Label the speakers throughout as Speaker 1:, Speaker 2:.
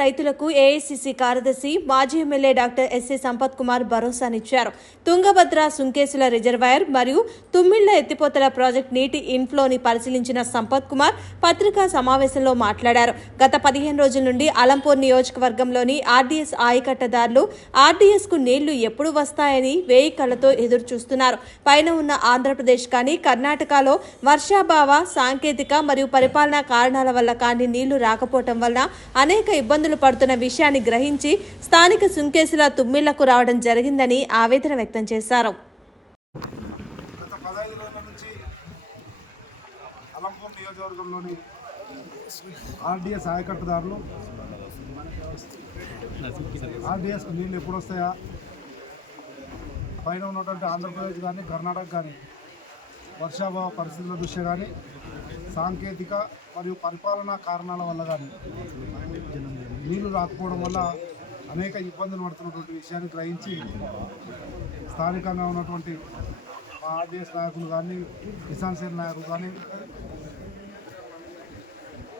Speaker 1: రైతులకు ఏఐసిసి కార్యదర్శి మాజీ MLA doctor S A Sampath Kumar భరోసానిచ్చారు. Tungabhadra Sunkesula reservoir మరియు తుమ్మిళ్ళ ఎత్తిపోతల ప్రాజెక్ట్ నీటి ఇన్ఫ్లోని పరిశీలించిన సంపత్ కుమార్ పత్రికా సమావేశంలో మాట్లాడారు. గత పదిహేను రోజుల నుండి అలంపూర్ నియోజకవర్గంలోని ఆర్డీఎస్ ఆయకట్టదారులు ఆర్డీఎస్కు నీళ్ళు ఎప్పుడు వస్తాయని వేయి కళ్ళతో ఎదురు చూస్తున్నారు పైన ఉన్న ఆంధ్రప్రదేశ్ కానీ కర్ణాటకలో వర్షాభావ సాంకేతిక మరియు పరిపాలనా కారణాల వల్ల కానీ నీళ్ళు రాకపోవటం వల్ల అనేక ఇబ్బందులు పడుతున్న విషయాన్ని గ్రహించి స్థానిక సుంకేసుల తుమ్మిళ్ళకు రావడం జరిగిందని ఆవేదన వ్యక్తం చేశారు.
Speaker 2: నియోజకవర్గంలోని ఆర్డీఎస్ ఆయకట్టుదారులు ఆర్డీఎస్కి నీళ్ళు ఎప్పుడు వస్తాయా? పైన ఉన్నటువంటి ఆంధ్రప్రదేశ్ కానీ కర్ణాటక కానీ వర్షాభావ పరిస్థితుల దృష్ట్యా కానీ సాంకేతిక మరియు పరిపాలనా కారణాల వల్ల కానీ నీళ్ళు రాకపోవడం వల్ల అనేక ఇబ్బందులు పడుతున్నటువంటి విషయాన్ని గ్రహించి స్థానికంగా ఉన్నటువంటి మా ఆర్డీఎస్ నాయకులు కానీ కిసాన్ సేన నాయకులు కానీ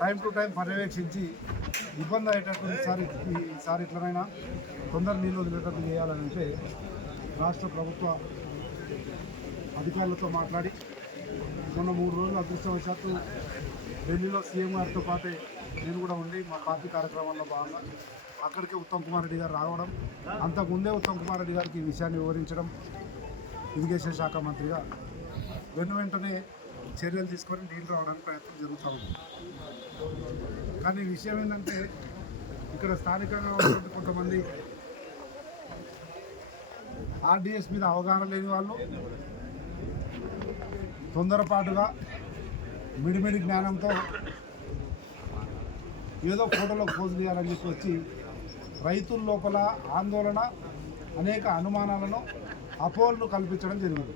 Speaker 2: టైం టు టైం పర్యవేక్షించి ఇబ్బంది అయ్యేటట్టు ఈసారి ఈసారి ఎట్లనైనా తొందర నీళ్ళు వదిలేటట్టు చేయాలని అంటే రాష్ట్ర ప్రభుత్వ అధికారులతో మాట్లాడి మొన్న మూడు రోజులు అదృష్టవశాత్తు ఢిల్లీలో సీఎం గారితో పాటే నేను కూడా ఉండి మా పార్టీ కార్యక్రమాల్లో భాగంగా అక్కడికే ఉత్తమ్ కుమార్ రెడ్డి గారు రావడం అంతకుముందే ఉత్తమ్ కుమార్ రెడ్డి గారికి ఈ విషయాన్ని వివరించడం ఇరిగేషన్ శాఖ మంత్రిగా వెను వెంటనే చర్యలు తీసుకొని నీళ్ళు రావడానికి ప్రయత్నం జరుగుతూ ఉంది. కానీ విషయం ఏంటంటే ఇక్కడ స్థానికంగా ఉన్నటువంటి కొంతమంది ఆర్డీఎస్ మీద అవగాహన లేని వాళ్ళు తొందరపాటుగా మిడిమిడి జ్ఞానంతో ఏదో ఫోటోలో పోజు చేయాలని చెప్పి వచ్చి రైతుల లోపల ఆందోళన అనేక అనుమానాలను అపోహలను కల్పించడం జరిగింది.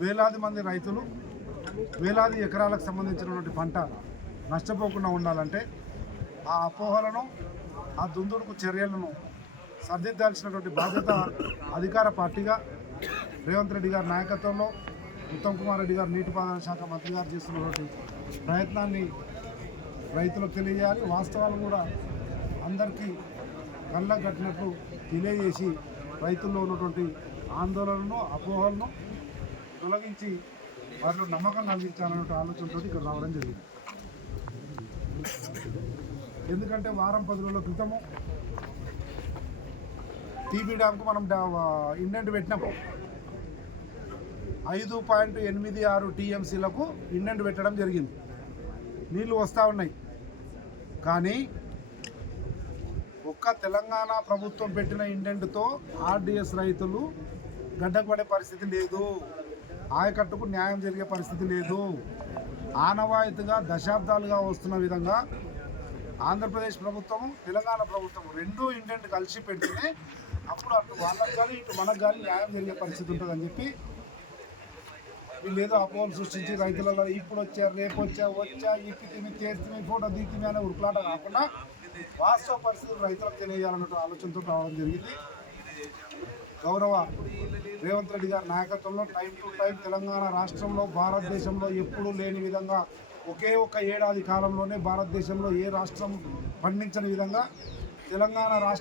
Speaker 2: వేలాది మంది రైతులు వేలాది ఎకరాలకు సంబంధించినటువంటి పంట నష్టపోకుండా ఉండాలంటే ఆ అపోహలను ఆ దుందుడుకు చర్యలను సర్దిద్దాల్సినటువంటి బాధ్యత అధికార పార్టీగా రేవంత్ రెడ్డి గారి నాయకత్వంలో ఉత్తమ్ కుమార్ రెడ్డి గారు నీటిపారుదల శాఖ మంత్రి గారు చేస్తున్నటువంటి ప్రయత్నాన్ని రైతులకు తెలియజేయాలి. వాస్తవాలు కూడా అందరికీ కళ్ళ కట్టినట్లు తెలియజేసి రైతుల్లో ఉన్నటువంటి ఆందోళనను అపోహలను తొలగించి వారిలో నమ్మకం కలిగించాలనే ఆలోచనతో ఇక్కడ రావడం జరిగింది. ఎందుకంటే వారం పది రోజుల క్రితము టీబీ డ్యామ్కు మనం ఇండెంట్ పెట్టినాము ఐదు పాయింట్ ఎనిమిది ఆరు టీఎంసీలకు ఇండెంట్ పెట్టడం జరిగింది. నీళ్ళు వస్తూ ఉన్నాయి. కానీ ఒక్క తెలంగాణ ప్రభుత్వం పెట్టిన ఇండెంట్తో ఆర్డిఎస్ రైతులు గడ్డకు పడే పరిస్థితి లేదు. ఆయకట్టుకు న్యాయం జరిగే పరిస్థితి లేదు. ఆనవాయితీగా దశాబ్దాలుగా వస్తున్న విధంగా ఆంధ్రప్రదేశ్ ప్రభుత్వం తెలంగాణ ప్రభుత్వం రెండు ఇండెంట్ కలిసి పెడితేనే అప్పుడు అటు వాళ్ళకి కానీ ఇటు మనకు కానీ న్యాయం జరిగే పరిస్థితి ఉంటుందని చెప్పి వీళ్ళు ఏదో అపోహలు సృష్టించి రైతులలో ఇప్పుడు వచ్చా రేపు వచ్చా వచ్చా ఇప్పి తిని చేస్తే ఫోటో దిగుతుంది అనే ఉరుకులాట కాకుండా వాస్తవ పరిస్థితులు రైతులకు తెలియజేయాలన్న ఆలోచనతో రావడం జరిగింది. గౌరవ రేవంత్ రెడ్డి గారి నాయకత్వంలో టైం టు టైం తెలంగాణ రాష్ట్రంలో భారతదేశంలో ఎప్పుడూ లేని విధంగా ఒకే ఒక ఏడాది కాలంలోనే భారతదేశంలో ఏ రాష్ట్రం పండించని విధంగా తెలంగాణ రాష్ట్ర